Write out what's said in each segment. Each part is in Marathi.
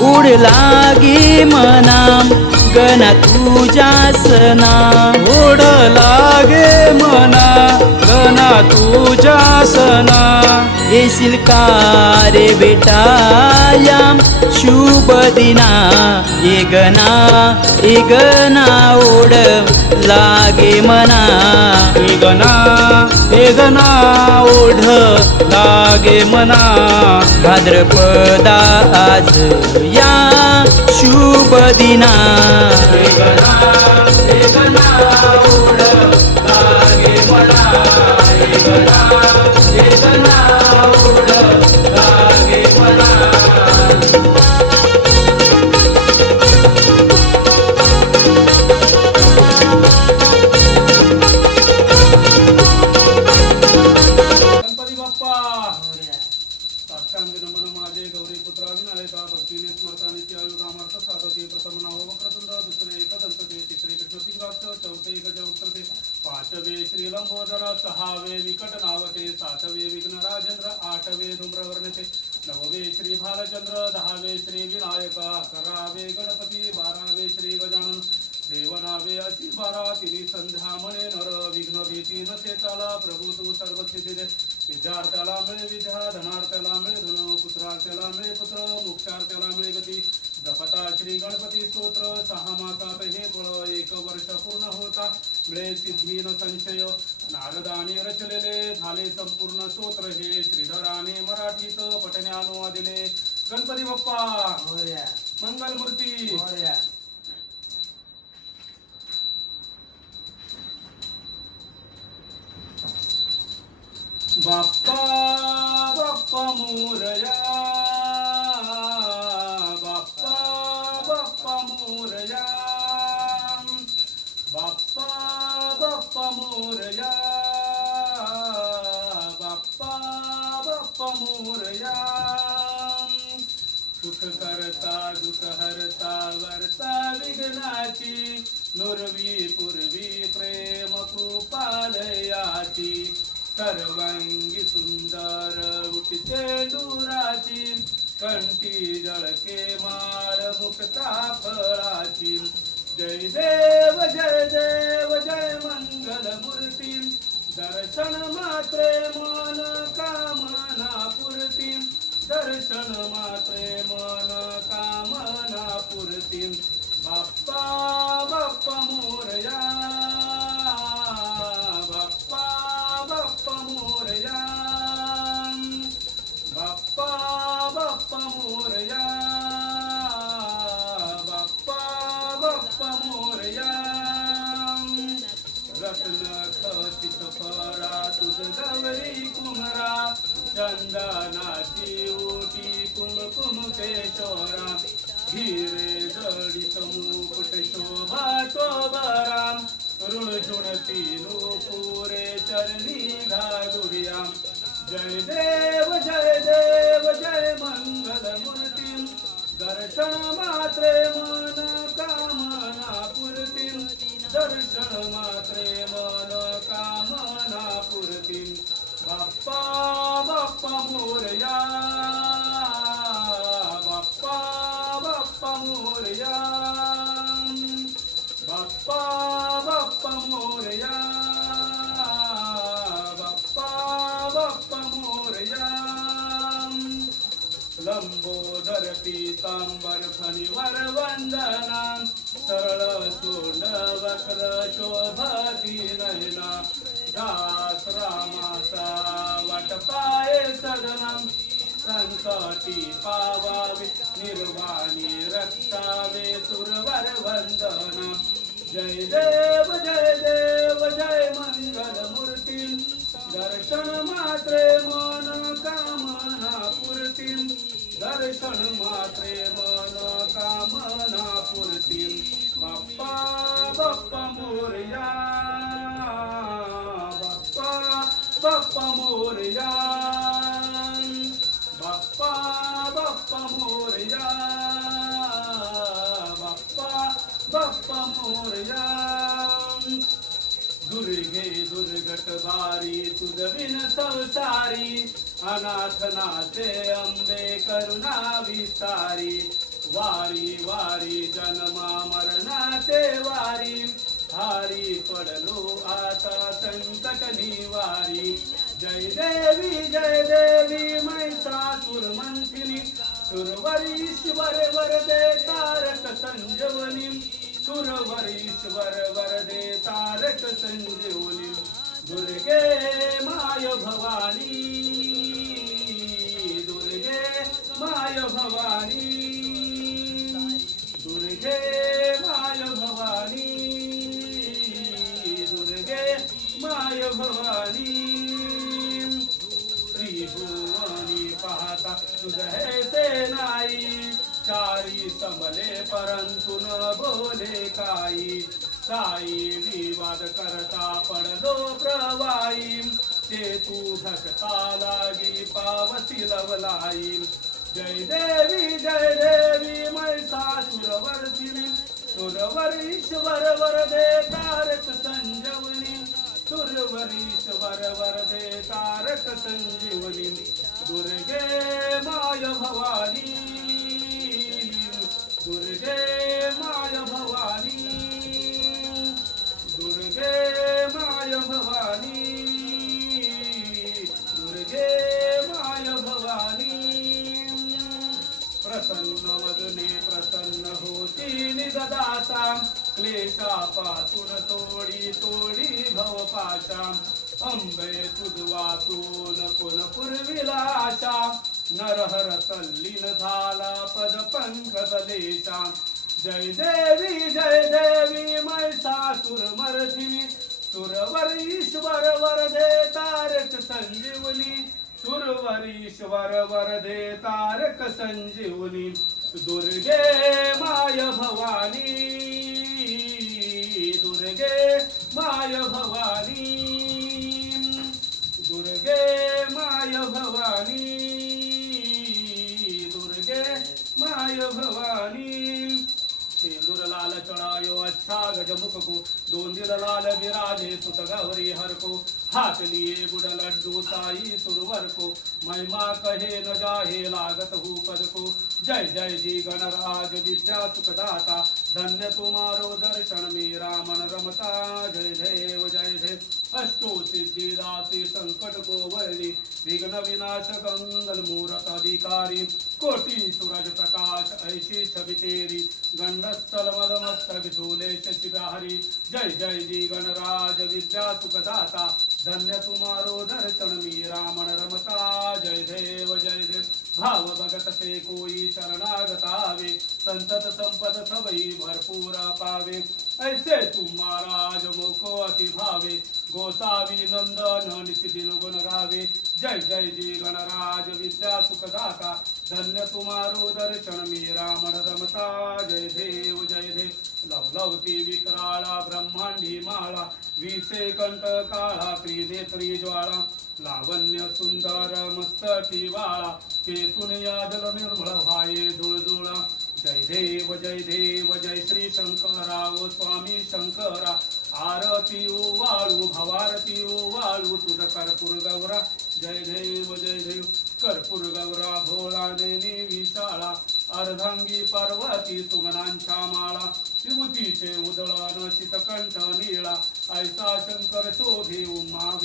उडलागी मनाम गणा तुझ्या सना. ओढ लागे मना गणा तुझ्या सना. येशील रे बेटा या? शुभ दिना ये गणा ये गणा ओढ लागे मना. ये वेदना ओढ लागे मना. भाद्रपदा आज या शुभ दिना. वेदना वेदना ओढ लागे मना. प्रभू तू सर्व स्थितीने विद्यार्थ्याला मिळे विद्या धनार्थ्याला मिळे धन पुत्रार्थ्याला मिळे पुत्र मोक्षार्थ्याला मिळे गती। जपता श्री गणपती स्तोत्र सहा मासात हे बळ एक वर्ष पूर्ण होता। मिळे सिद्धी न संशय जय देवी जय देवी महिषासुर मर्दिनी सुरवर ईश्वर वरदे तारक संजीवनी सुरवरीश्वर वरदे तारक संजीवनी दुर्गे माय भवानी। महिमा कहे न जाहे लागत हु पद को। जय जय जी गणराज विद्या सुखदाता। धन्य तुम्हारो दर्शन मेरा मन रमता। जय देव जय देव। अष्टो सिद्धि दासी संकट को वर्णी। विघ्न विनाश गंगल मूरत अधिकारी। कोटि सूरज प्रकाश ऐसी छवि तेरी। गंडस्थल मद मस्तक झूले शशिहारी जय जय जी गणराज विद्या सुखदाता। धन्य तुमारो दर्शन मी रामण रमता जय देव जय देव। भाव भगत से कोई शरणागतावे संतत संपत सबई भरपूर पावे। ऐसे तुम महाराज मुको अति भावे गोसावी नंदन निशिदिन गुण गावे। जय जय जी गणराज विद्या सुखदाता धन्य तुम्हारो दर्शन मी रामण रमता जय देव जय देव। लवलवती विकराळा ब्रह्मांडी माळा विसे कंठ काळा त्रिनेत्री ज्वाळा लावण्य सुंदर मस्त वाळा तेथून यादल निर्मळ व्हाये धुळधुळा. जय देव जय देव जय श्री शंकरा ओ स्वामी शंकरा. आरती ओ वाळू भवारती ओ वाळू तुझ कर्पूर गौरा. जय देव जय देव कर्पूर गौरा भोळा नेनी विशाळा अर्धांगी पार्वती सुमनांच्या माळा. विभूतीचे उदळण शीतकंठ निळा. ऐसा शंकर शोभे उमा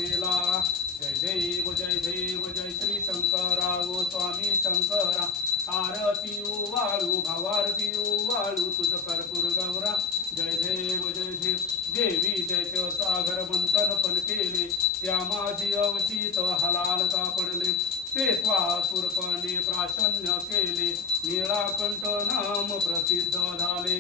जय देव जय देव जय श्री शंकरा. गो स्वामी शंकरा. आरती ओ वाळू भवारती ओ वाळू तुझ कर्पूर गौरा. जय देव जय देव. देवी जय सागर मंथन पण केले. त्या माझी अवचित हलालता पडले ते स्वासुरपणे प्राशन्य केले. निळाकंठ नाम प्रसिद्ध झाले.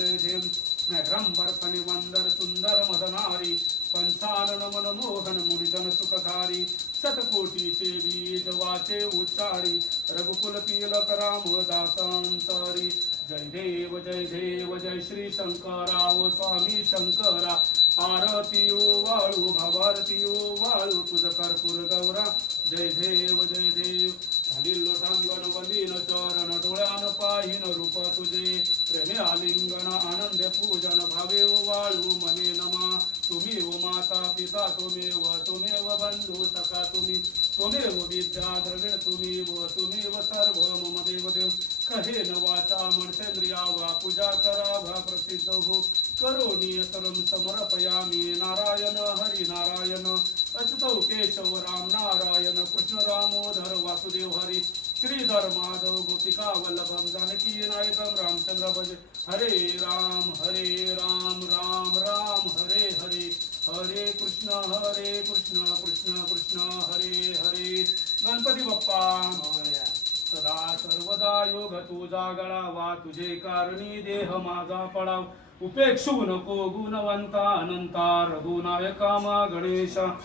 जय देव रंबर फणिवंदर सुंदर मदनारी पंचानन मनमोहन मुनिजन सुखकारी शतकोटीचे बीज वाचे उच्चारी रघुकुल तिलक राम दासांतरी जय देव जय देव जय श्री शंकराव स्वामी शंकरा. आरती ओ वाळू भवारती तुझे कारणी देह माझा पडाव. उपेक्षू नको गुणवंता अनंता रघुनायका मा गणेशा.